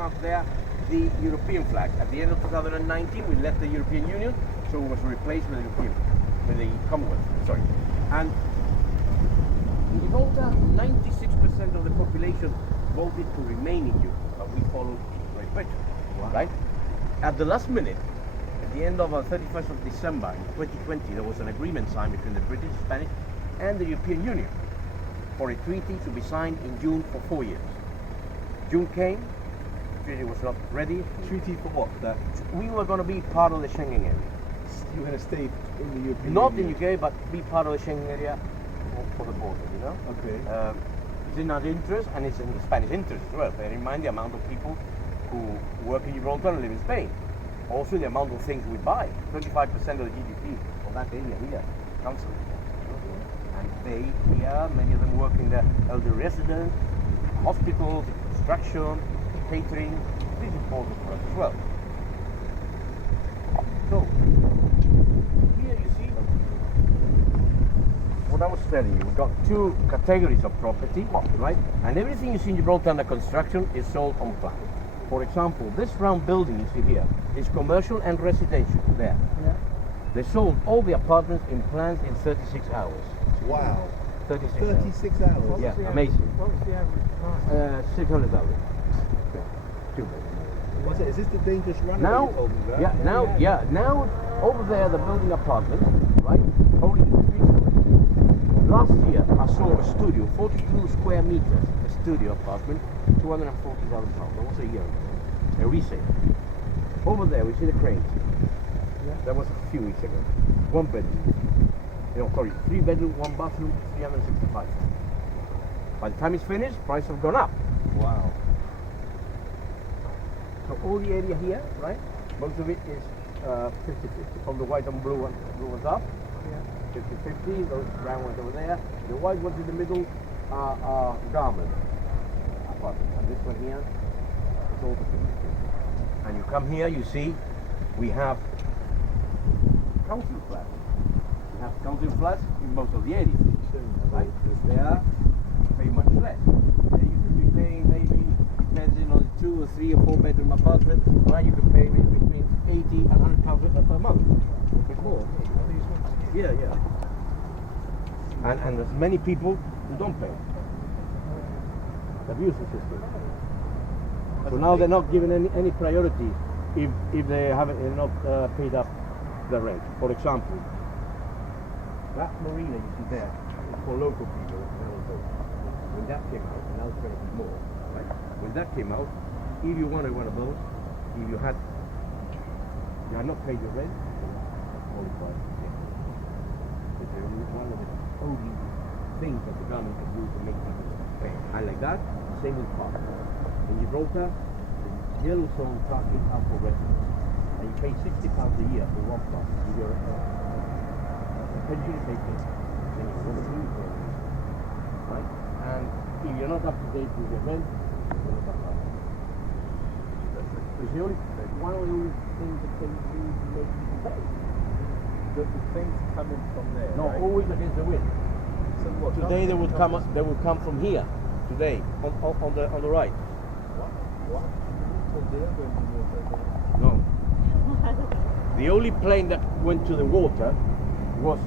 have there the European flag. At the end of 2019, we left the European Union, so it was replaced with the Commonwealth. Sorry, and in Gibraltar, 96% of the population voted to remain in Europe, but we followed Great Britain. Wow. Right? At the last minute, at the end of 31st of December in 2020, there was an agreement signed between the British, Spanish, and the European Union for a treaty to be signed in June for 4 years. June came, the treaty was not ready. Treaty for what? That we were going to be part of the Schengen area. you were going to stay in the European Not Union? in UK, but be part of the Schengen area for the border, you know? Okay. It's in our interest, and it's in the Spanish interest as well. Bear in mind the amount of people who work in Gibraltar and live in Spain. Also the amount of things we buy. 35% of the GDP of that area here comes from here. And they here, many of them work in the elder residence, hospitals, construction, catering. This is important for us as well. So, here you see what I was telling you. We've got two categories of property, right? And everything you see in Gibraltar under construction is sold on plan. For example, this round building you see here is commercial and residential there. Yeah. They sold all the apartments in plans in 36 hours. Wow. 36 hours? Yeah, amazing. What was the average price? 600,000. Was it? Is this the dangerous runway Now, you told me about? now over there they're building apartments, right? Only 3 stories. Last year I saw a studio, 42 square meters, a studio apartment, £240,000. That was a year ago. A resale. Over there we see the cranes. Yeah. That was a few weeks ago. 1 bedroom. 3 bedroom, 1 bathroom, 365. By the time it's finished, prices have gone up. Wow. So all the area here, right? Most of it is 50-50. From the white and blue ones up. Yeah. 50-50. Those brown ones over there. The white ones in the middle are garment apartments. And this one here is all the 50-50. And you come here, you see, we have council flats. We have council flats in most of the areas. Right? Because they are pay much less. And you could be paying maybe, depending on 2 or 3 or 4 bedroom apartment, right? You could pay between 80 and 100,000 per month. Before. Yeah. And there's many people who don't pay. Abuse the system. So now they're not given any priority if they haven't not paid up the rent. For example, that marina you see there is for local people. When that came out, and now it's going to be more, right? When that came out, if you wanted one of those, if you had not paid your rent, that's qualified. It's one of the only things that the government can do to make people pay. And like that, same with parking. In Gibraltar, the yellow zone parking are for residents, and you pay £60 a year for one park. If you're a pension taker, then you're going to pay for it, right? And if you're not up to date with your rent, you're not up to date. It's the only one of the only things that can do to make people pay. The things coming from there. No, right? always against the wind. So what? Today they would come from here. Today on the right. What? So they're going to do it. No. The only plane that went to the water was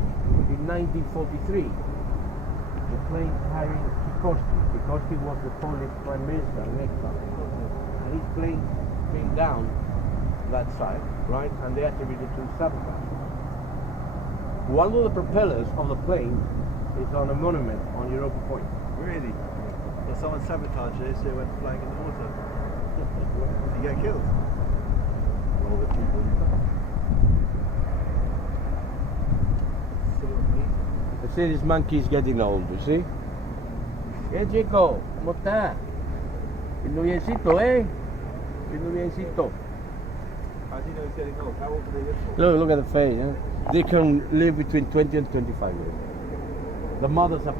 in 1943. The plane carrying Sikorsky. Sikorsky was the Polish Prime Minister in exile. And his plane came down that side, right? And they attributed to sabotage. One of the propellers of the plane is on a monument on Europa Point. Really? So someone sabotaged this, they went flying in the water. Did he get killed? All the people inside. So amazing. I see this monkey is getting old, you see? Yeah, chico, ¿cómo está? Viendo biencito, eh? Viendo biencito. How do you know he's getting old? How old do they live for? Look at the face, eh? They can live between 20 and 25 years. The mothers are...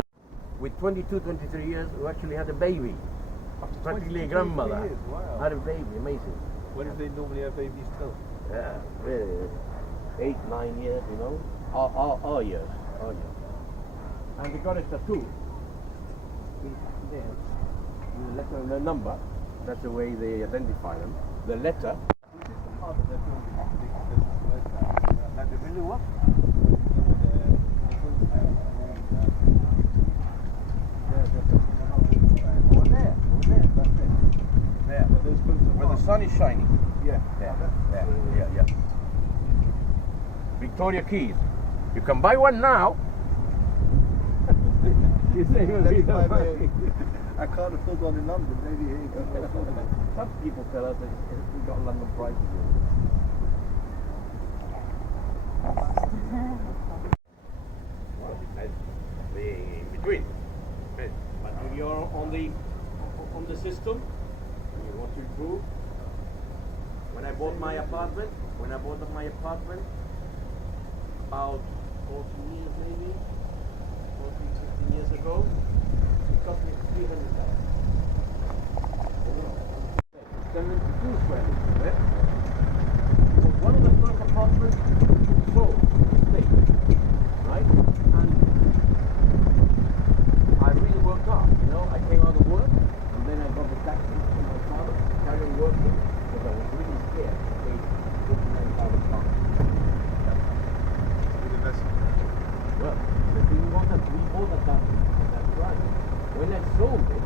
With 22, 23 years, we actually had a baby. Practically a grandmother. Years, wow. Had a baby, amazing. When do they normally have babies till? Yeah, really. 8, 9 years, you know? All years. And they got a tattoo. There, with a letter and a number That's the way they identify them. The letter. Which is the part that they're building? Like the building what? Over there. That's it. There. Where the sun is shining. Yeah. There. Yeah. Victoria Keys. You can buy one now. You say I can't afford one in London. Maybe here you can afford it. Some people tell us that we got London prices. Well, depends. In between. Depends. But if you're on the system, and you want to improve. When I bought my apartment, about 14 years maybe, 14, 15 years ago, it cost me 300,000. 72 square meters, right? It was one of the first apartments sold in the States, right? And I really worked hard, you know. I came out of work, and then I got the taxi from my father, carried on working, because I was really scared to pay £59,000. Well, the thing was that we bought at that price. When I sold it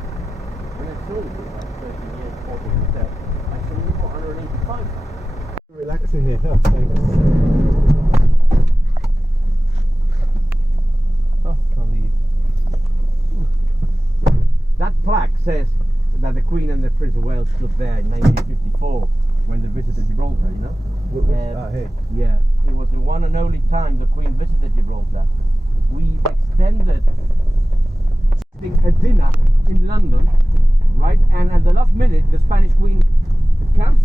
like 13 years, 14 years, I sold it for 185,000. Relaxing here. Oh, thanks. Oh, can't leave. That plaque says that the Queen and the Prince of Wales stood there in 1954 when they visited Gibraltar, you know? Hey. Yeah, it was the one and only time the Queen visited Gibraltar. We extended a dinner in London, right? And at the last minute, the Spanish Queen cancelled